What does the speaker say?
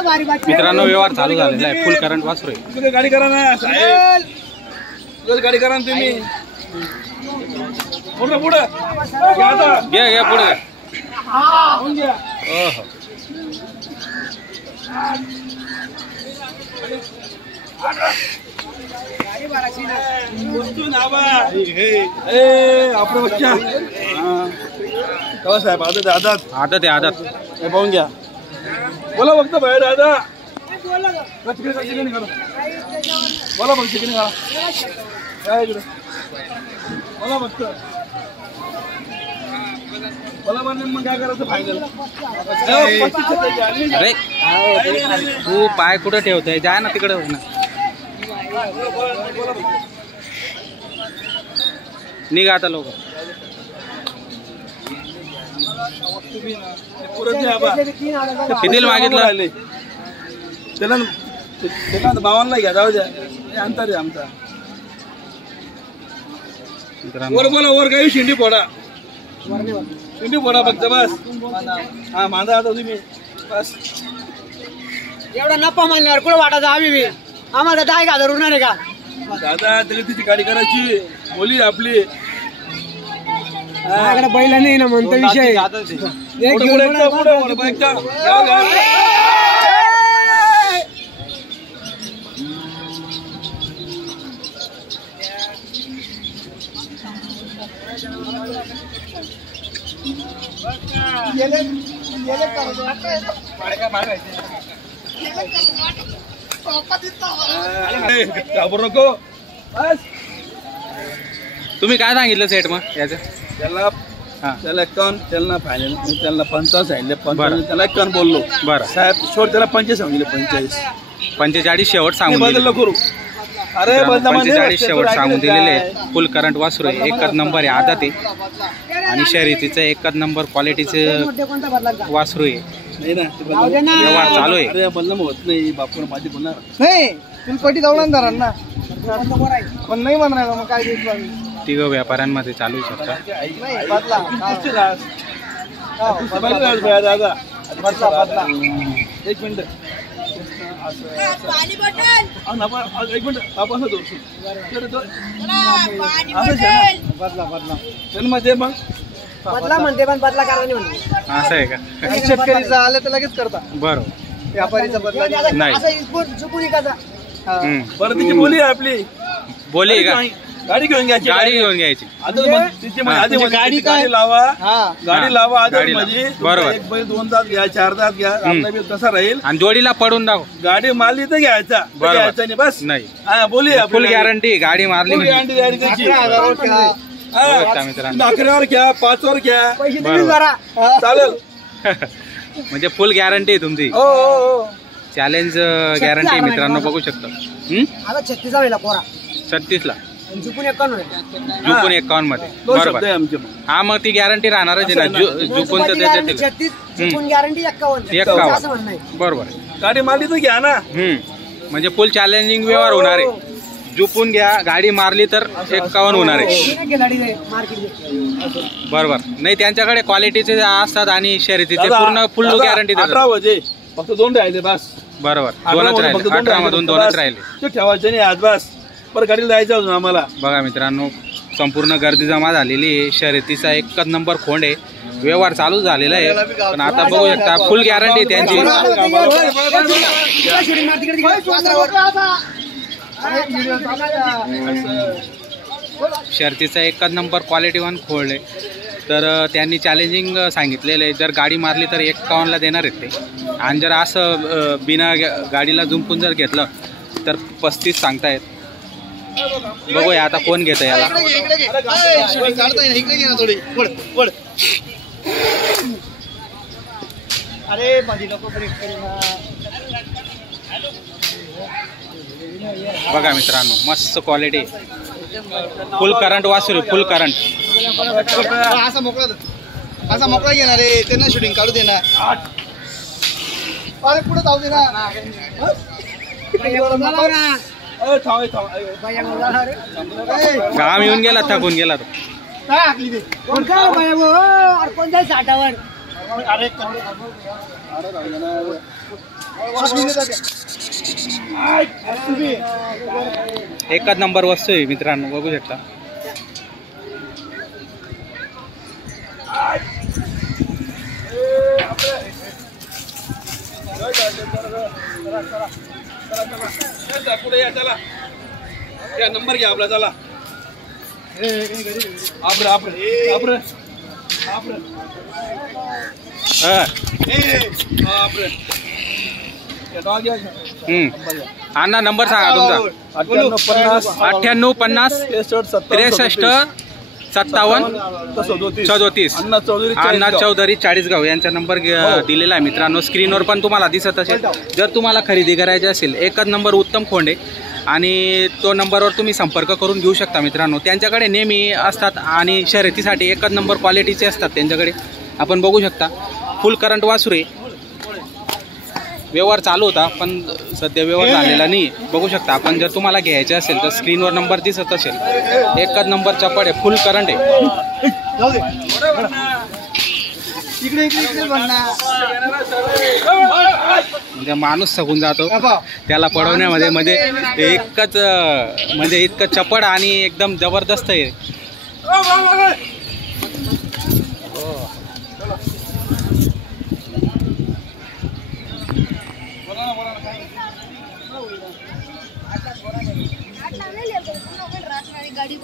मित्रांनो व्यवहार चालू झालेला आहे, फुल करंट वासरू आहे. गाडी करा ना साहेब, गाडी करा ना तुम्ही. पुढे पुढे घ्या घ्या पुढे घ्या. ओहो आपलं बच्चा कवा साहेब आदत आदत आदत आहे आदत. हे पाहून घ्या. बोला फक्त बाहेर दादा. बोला बघ चिकन खा काय इकडे. बोला फक्त बोला पण मग काय करायचं फायनल. अरे तू पाय कुठं ठेवतोय, जाय ना तिकडे ना. निघा आता लोक. कितीला मागितलं त्याला 52 घ्या. जाऊ द्या अंतर आहे आमचा. वर बोला वर काही शेंडी फोडा, शेंडी फोडा फक्त बस. हा माझा आता तुम्ही बस. एवढा नफा म्हणल्यावर कुठं वाटायचं आम्ही आम्हाला 10,000 उरणार आहे का दादा. तरी तिची गाडी करायची बोली आपली. बैला नाही ना म्हणतो विषय. घाबरू नको बस. तुम्ही काय सांगितलं सेट मग याचं? त्याला 51, त्याला फायनल त्याला 50 सांगितले. 55 त्याला 51 बोललो. बरं साहेब शेवट त्याला 45 सांगितले. 45 शेवट सांगून बदललं करू. अरे 45 शेवट सांगून दिलेले आहे. फुल करंट वासरू आहे, एकच नंबर आहे, आदत आहे आणि शर्यतीचं एकच नंबर क्वालिटीचं वासरू आहे. नाही ना व्यवहार चालू आहे. अरे बदनाम होत नाही बापूर माझी बोलणार नाही. तुला पटी जाऊन ना पण नाही म्हणणार मग काय दिवस. तिघ व्यापाऱ्यांमध्ये चालू शकता. दादा एक मिनिट. एक मिनिट आपण मध्ये मग बदला म्हणते पण बदला करायला म्हणते. असं आहे का? शेतकरीचं आलं तर लगेच करता. बरं व्यापारीचा बदला नाही. चुकून एकाचा बरं तिची बोली आहे आपली. बोली का? गाडी घेऊन घ्यायची. गाडी घेऊन घ्यायची. गाडी काय लावा, गाडी लावा गाडी बरोबर. एक बैल 2 दात घ्या, 4 दात घ्या, आपला बी तसा राहील. आणि जोडीला पडून दाखव. गाडी मारली तर घ्यायचा, घ्यायचा नाही बस. नाही बोली फुल गॅरंटी. गाडी मारली गॅरंटी त्याची. 11वर घ्या, 5वर घ्या, चालेल. म्हणजे फुल गॅरंटी आहे तुमची. हो हो चॅलेंज गॅरंटी मित्रांनो बघू शकता. 36 ला कोरा, 36 ला चुकून 51 मध्ये. बरोबर. हा मग ती गॅरंटी राहणारच आहे ना. जुकूनचं त्याच्यात 36 चुकून गॅरंटी 51. बरोबर. गाडी मारली तर घ्या ना. म्हणजे फुल चॅलेंजिंग व्यवहार होणार आहे. जुपून घ्या, गाडी मारली तर 51 होणार आहे. बरोबर. नाही त्यांच्याकडे क्वालिटीचे असतात आणि शर्यतीचे पूर्ण फुल गॅरंटी देतात. 18 वाजे फक्त 2 राहिले बस. बरोबर. 2च राहिले. 18 मधून 2च राहिले. ते ठेवायचे नाही आज बस. पर गाडीला जायचं अजून आम्हाला. बघा मित्रांनो संपूर्ण गर्दी जमा झालेली आहे. शर्यतीचा एकच नंबर खोंड आहे. व्यवहार चालू झालेला आहे पण आता बघू शकता फुल गॅरंटी त्यांची. शर्यतीचा एकच नंबर क्वालिटी वन खोंड आहे. तर त्यांनी चॅलेंजिंग सांगितलेलं आहे. जर गाडी मारली तर 51 ला देणार आहेत ते. आणि जर असं बिना गाडीला जुंपून जर घेतलं तर 35 सांगतायत. बघूया आता कोण घेतं याला. बघा मित्रांनो मस्त क्वालिटी. फुल करंट वासरू. फुल करंट. असा मोकळा घेणार आहे त्यांना शूटिंग काढू देणार. अरे पुढे जाऊ दे ना. काम येऊन गेला, थकून गेला तो. कोणत्या साठावर एकच नंबर वस्तू आहे मित्रांनो, बघू शकता. पुढे या, चला नंबर घ्या आपला. चला अण्णा नंबर सांगा तुमचा. 9850 63 57 34. अण्णा चौधरी चाळीसगाव यांचा नंबर दिलेला आहे मित्रांनो. स्क्रीनवर पण तुम्हाला दिसत असेल. जर तुम्हाला खरेदी करायची असेल, एकच नंबर उत्तम खोंडे, आणि तो नंबरवर तुम्ही संपर्क करून घेऊ शकता मित्रांनो. त्यांच्याकडे नेहमी असतात आणि शर्यतीसाठी एकच नंबर क्वालिटीचे असतात त्यांच्याकडे. आपण बघू शकता फुल करंट वासुरे. व्यवहार चालू होता पण सध्या व्यवहार झालेला नाही, बघू शकता आपण. जर तुम्हाला घ्यायचे असेल तर स्क्रीनवर नंबर दिसत असेल. एकच नंबर चपड आहे, फुल करंट आहे. म्हणजे माणूस सगून जातो त्याला पडवण्यामध्ये. मध्ये एकच म्हणजे इतकं चपड आणि एकदम जबरदस्त आहे. गाडी